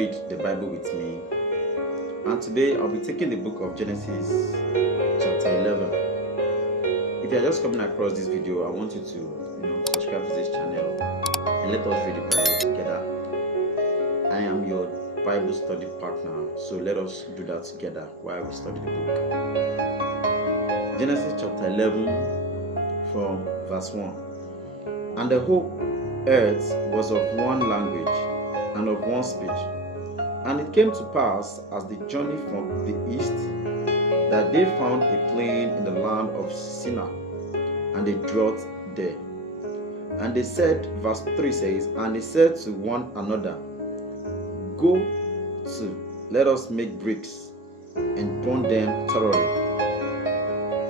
Read the Bible with me. And today I'll be taking the book of Genesis chapter 11. If you're just coming across this video, I want you to subscribe to this channel and let us read the Bible together. I am your Bible study partner, so let us do that together while we study the book. Genesis chapter 11 from verse 1. And the whole earth was of one language and of one speech. And it came to pass, as they journeyed from the east, that they found a plain in the land of Shinar, and they dwelt there. And they said, verse 3 says, and they said to one another, Go to, let us make bricks, and burn them thoroughly.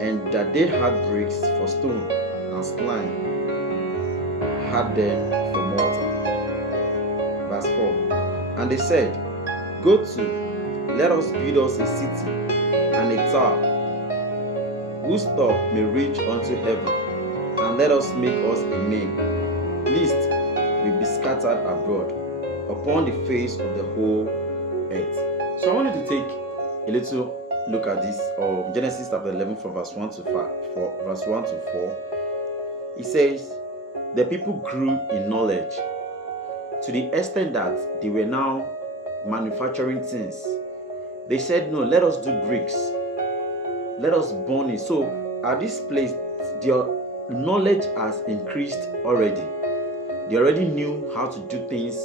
And that they had bricks for stone, and slime had them for mortar. Verse 4. And they said, Go to, let us build us a city and a tower, whose top may reach unto heaven, and let us make us a name, lest we be scattered abroad upon the face of the whole earth. So I want you to take a little look at this, or Genesis chapter 11 from verse 1 to 4. It says, the people grew in knowledge to the extent that they were now manufacturing things. They said, no, let us do bricks, let us burn it. So at this place, their knowledge has increased already. They already knew how to do things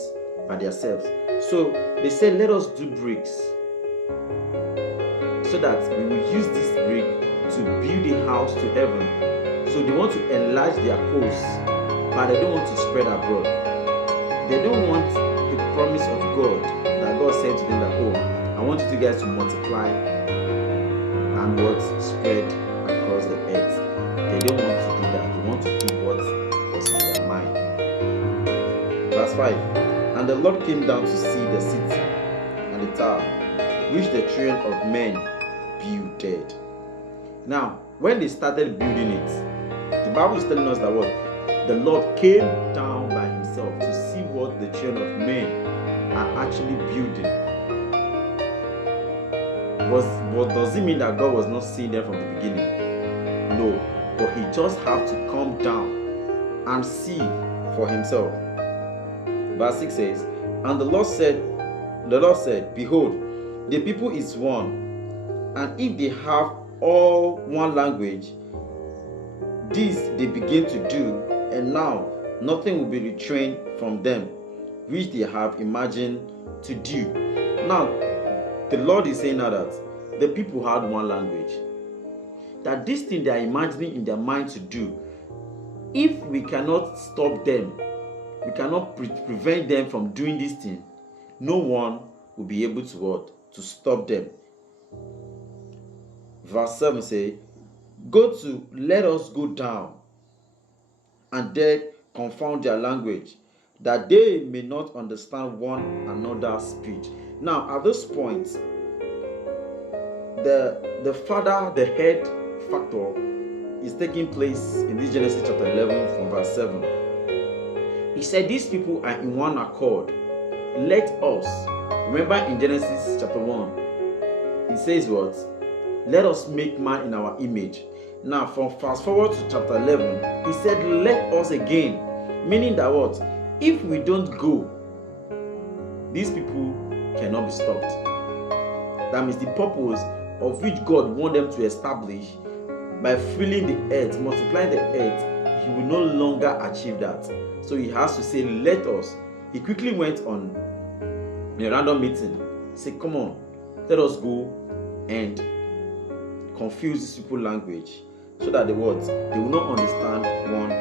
by themselves. So they said, let us do bricks, so that we will use this brick to build a house to heaven. So they want to enlarge their coast, but they don't want to spread abroad. They don't want the promise of God that God said to them that, oh, I want you guys to multiply and what spread across the earth. They don't want to do that. They want to do what was on their mind. Verse 5. And the Lord came down to see the city and the tower, which the children of men builded. Now, when they started building it, the Bible is telling us that what? The Lord came down by himself to see what the children of men are actually building. But does it mean that God was not seeing them from the beginning? No, but he just had to come down and see for himself. Verse 6 says, and the Lord said, behold, the people is one, and if they have all one language, this they begin to do, and now nothing will be restrained from them, which they have imagined to do. Now, the Lord is saying now that the people had one language, that this thing they are imagining in their mind to do, if we cannot stop them, we cannot prevent them from doing this thing, no one will be able to what? To stop them. Verse 7 says, Go to, let us go down, and there confound their language, that they may not understand one another's speech. Now, at this point, the father, the head factor, is taking place in this Genesis chapter 11 from verse 7. He said, these people are in one accord. Let us, remember in Genesis chapter 1, it says what? Let us make man in our image. Now, from fast forward to chapter 11, he said, let us again. Meaning that what? If we don't go, these people cannot be stopped. That means the purpose of which God wants them to establish by filling the earth, multiplying the earth, he will no longer achieve that. So he has to say, let us. He quickly went on a random meeting. He said, come on, let us go and confuse these people's language, so that the words they will not understand one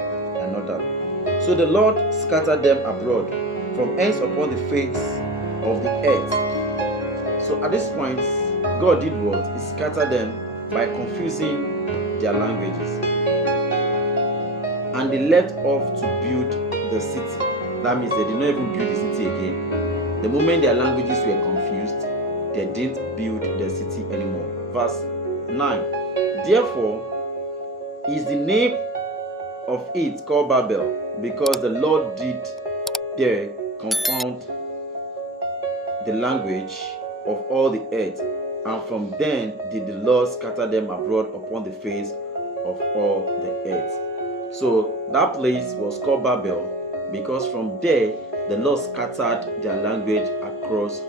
another. So the Lord scattered them abroad from ends upon the face of the earth. So at this point, God did what? He scattered them by confusing their languages. And they left off to build the city. That means they did not even build the city again. The moment their languages were confused, they didn't build the city anymore. Verse 9. Therefore is the name of it called Babel, because the Lord did there confound the language of all the earth, and from then did the Lord scatter them abroad upon the face of all the earth. So that place was called Babel, because from there the Lord scattered their language across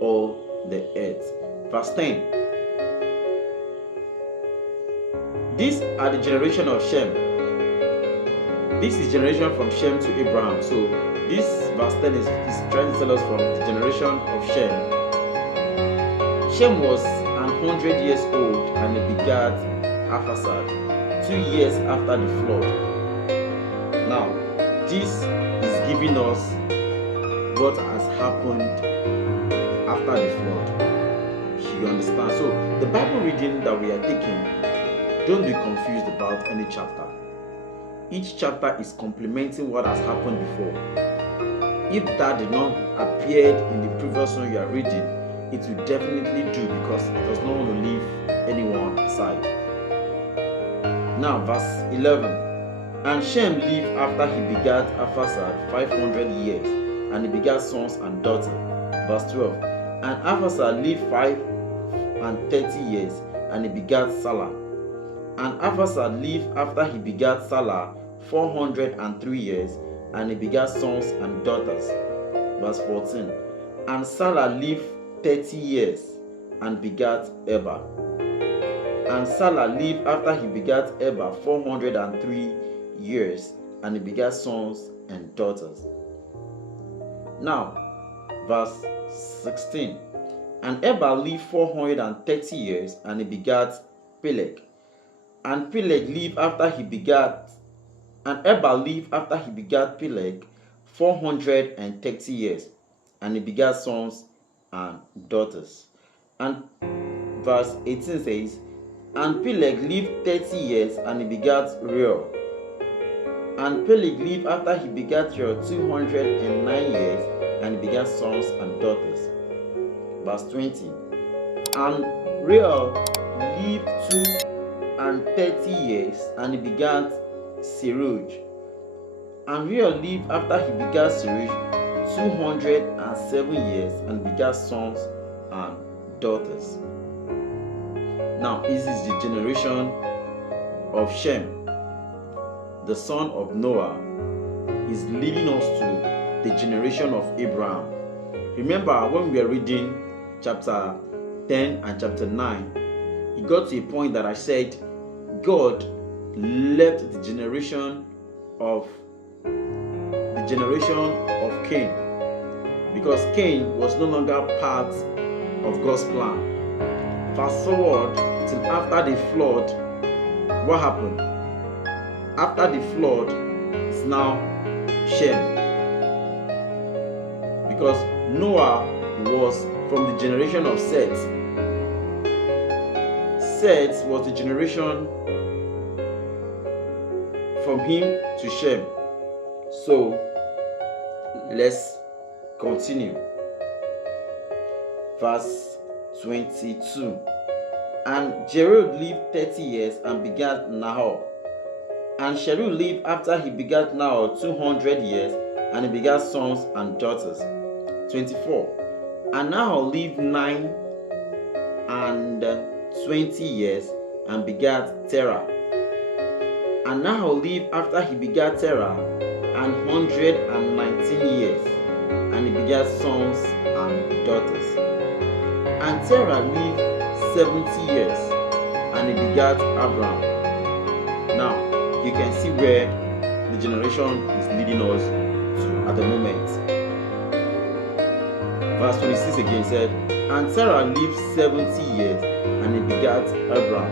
all the earth. Verse 10. These are the generation of Shem. This is generation from Shem to Abraham. So this verse 10 is trying to tell us from the generation of Shem. Shem was 100 years old and he begat Arphaxad 2 years after the flood. Now, this is giving us what has happened after the flood. You understand? So the Bible reading that we are taking, don't be confused about any chapter. Each chapter is complementing what has happened before. If that did not appear in the previous one you are reading, it will definitely do, because it does not want to leave anyone aside. Now, verse 11. And Shem lived after he begat Arphaxad 500 years, and he begat sons and daughters. Verse 12. And Arphaxad lived 530 years, and he begat Salah. And Arphaxad lived after he begat Salah 403 years, and he begat sons and daughters. Verse 14. And Salah lived 30 years, and begat Eber. And Salah lived after he begat Eber 403 years, and he begat sons and daughters. Now, verse 16. And Eber lived 430 years, and he begat Peleg. And Peleg lived after he begat, and Eber lived after he begat Peleg 430 years, and he begat sons and daughters. And verse 18 says, and Peleg lived 30 years, and he begat Reuel. And Peleg lived after he begat Reuel 209 years, and he begat sons and daughters. Verse 20. And Reuel lived 230 years, and he begat Serug. And Reuel lived after he begat Serug 207 years, and begat sons and daughters. Now, this is the generation of Shem, the son of Noah, is leading us to the generation of Abram. Remember, when we were reading chapter 10 and chapter 9, it got to a point that I said God left the generation of Cain, because Cain was no longer part of God's plan. Fast forward till after the flood, what happened? After the flood is now Shem, because Noah was from the generation of Seth. Seth was the generation from him to Shem. So let's continue. Verse 22. And Jared lived 30 years and begat Nahor. And Sherud lived after he begat Nahor 200 years, and he begat sons and daughters. 24. And Nahor lived 9 and 20 years, and begat Terah. And Nahor lived after he begat Terah 119 years, and he begat sons and daughters. And Terah lived 70 years, and he begat Abram. Now, you can see where the generation is leading us to at the moment. Verse 26 again said, and Terah lived 70 years, and he begat Abram.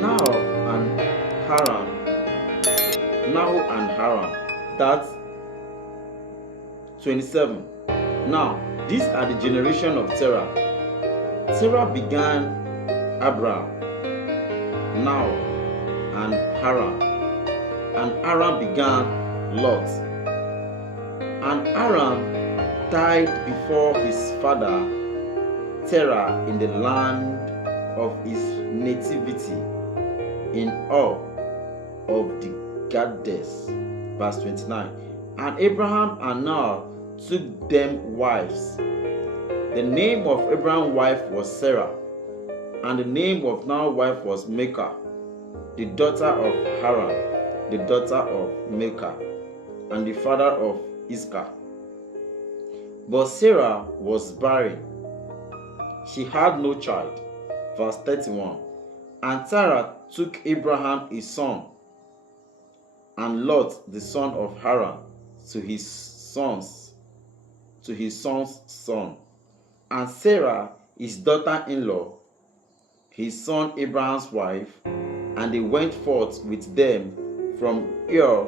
Nahor and Haran. That's 27. Now, these are the generation of Terah. Terah began Abram, Nahor, and Haran. And Haran began Lot. And Haran died before his father Terah in the land of his nativity, in Ur of the Gades. Verse 29. And Abraham and Nahor took them wives. The name of Abraham's wife was Sarah, and the name of Noah's wife was Milcah, the daughter of Haran, the daughter of Milcah, and the father of Iscah. But Sarah was barren. She had no child. Verse 31. And Sarah took Abraham his son, and Lot the son of Haran to his son's son, and Sarah his daughter-in-law, his son Abraham's wife, and they went forth with them from Ur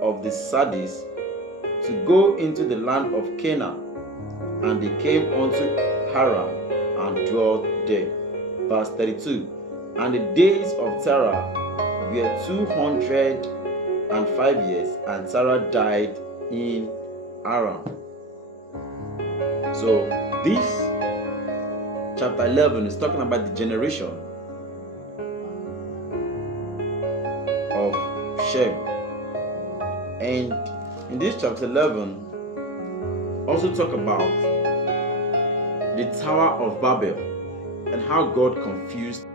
of the Sardis to go into the land of Canaan, and they came unto Haran and dwelt there. Verse 32. And the days of Sarah were 205 years, and Sarah died in Haran. So this chapter 11 is talking about the generation of Shem. And in this chapter 11 also talk about the Tower of Babel and how God confused